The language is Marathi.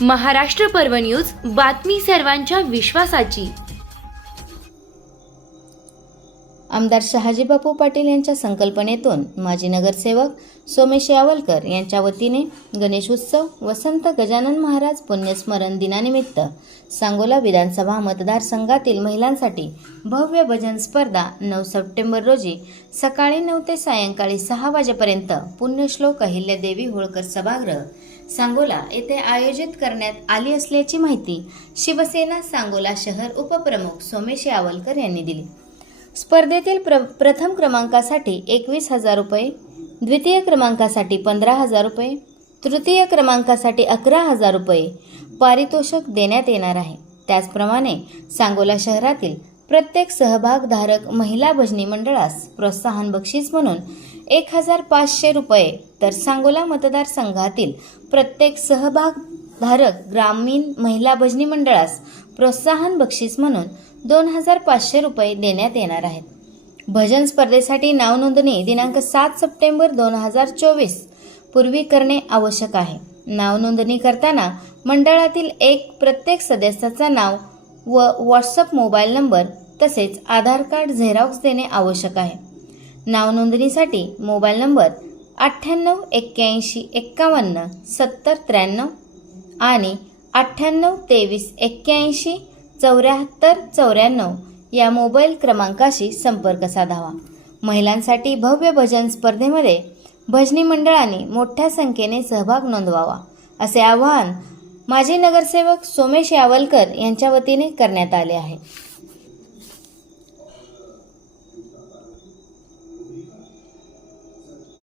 महाराष्ट्र पर्व न्यूज बातमी सर्वांच्या विश्वासाची. आमदार शहाजीबापू पाटील यांच्या संकल्पनेतून माजी नगरसेवक सोमेश यावलकर यांच्या वतीने गणेश उत्सव वसंत गजानन महाराज पुण्यस्मरण दिनानिमित्त सांगोला विधानसभा मतदारसंघातील महिलांसाठी भव्य भजन स्पर्धा नऊ सप्टेंबर रोजी सकाळी नऊ ते सायंकाळी सहा वाजेपर्यंत पुण्यश्लोक अहिल्यादेवी होळकर सभागृह सांगोला येथे आयोजित करण्यात आली असल्याची माहिती शिवसेना सांगोला शहर उपप्रमुख सोमेश यावलकर यांनी दिली. स्पर्धेतील प्र प्रथम क्रमांकासाठी एकवीस हजार रुपये द्वितीय क्रमांकासाठी पंधरा हजार रुपये तृतीय क्रमांकासाठी अकरा हजार रुपये पारितोषक देण्यात येणार आहे. त्याचप्रमाणे सांगोला शहरातील प्रत्येक सहभागधारक महिला भजनी मंडळास प्रोत्साहन बक्षीस म्हणून एक हजार पाचशे रुपये तर सांगोला मतदारसंघातील प्रत्येक सहभागधारक ग्रामीण महिला भजनी मंडळास प्रोत्साहन बक्षीस म्हणून दोन हजार पाचशे रुपये देण्यात येणार आहेत. भजन स्पर्धेसाठी नावनोंदणी दिनांक सात सप्टेंबर दोन हजार चोवीस पूर्वी करणे आवश्यक आहे. नावनोंदणी करताना मंडळातील एक प्रत्येक सदस्याचं नाव व व्हॉट्सअप मोबाईल नंबर तसेच आधार कार्ड झेरॉक्स देणे आवश्यक आहे. नावनोंदणीसाठी मोबाईल नंबर अठ्ठ्याण्णव एक्क्याऐंशी एक्कावन्न सत्तर त्र्याण्णव आणि अठ्ठ्याण्णव तेवीस एक्क्याऐंशी चौऱ्याहत्तर चौऱ्याण्णव या मोबाईल क्रमांकाशी संपर्क साधावा. महिलांसाठी भव्य भजन स्पर्धेमध्ये भजनी मंडळांनी मोठ्या संख्येने सहभाग नोंदवावा असे आवाहन माजी नगरसेवक सोमेश यावलकर यांच्या वतीने करण्यात आले आहे.